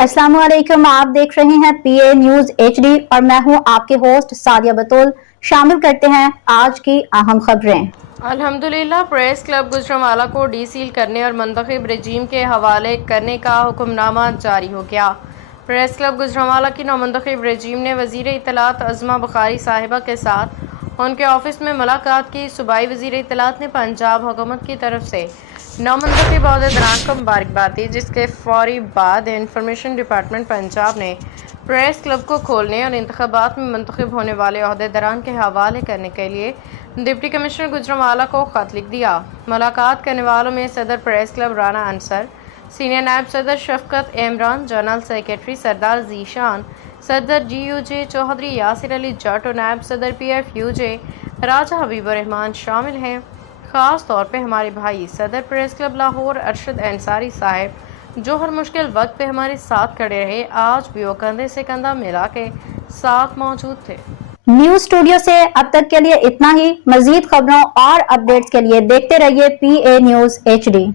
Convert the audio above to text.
अस्सलाम वालेकुम, आप देख रहे हैं पीए न्यूज एचडी और मैं हूं आपके होस्ट सादिया बतूल। शामिल करते हैं आज की अहम खबरें। अल्हम्दुलिल्लाह, प्रेस क्लब गुजरांवाला को डीसील करने और मुंतखब रजीम के हवाले करने का हुक्मनामा जारी हो गया। प्रेस क्लब गुजरांवाला की नौमुंतखब रजीम ने वज़ीर इत्तलात अज़मा बुखारी साहिबा के साथ उनके ऑफिस में मुलाकात की। सूबाई वज़ीर इत्तलात ने पंजाब हुकूमत की तरफ से नौमुंतखब ओहदेदारान को मुबारकबाद दी, जिसके फौरी बाद इंफॉर्मेशन डिपार्टमेंट पंजाब ने प्रेस क्लब को खोलने और इंतखाबात में मुंतखब होने वाले ओहदेदारान के हवाले करने के लिए डिप्टी कमिश्नर गुजरांवाला को खत लिख दिया। मुलाकात करने वालों में सदर press club Rana Ansar, senior नायब सदर शफकत इमरान, जनरल सेक्रेटरी सरदार जीशान, सदर GUJ चौधरी यासिर अली जट और नायब सदर PFUJ राजा हबीबुर रहमान शामिल हैं। ख़ास तौर पे हमारे भाई सदर प्रेस क्लब लाहौर अरशद अंसारी साहब, जो हर मुश्किल वक्त पे हमारे साथ खड़े रहे, आज भी वो कंधे से कंधा मिला के साथ मौजूद थे। न्यूज स्टूडियो से अब तक के लिए इतना ही। मजीद खबरों और अपडेट्स के लिए देखते रहिए PA न्यूज HD।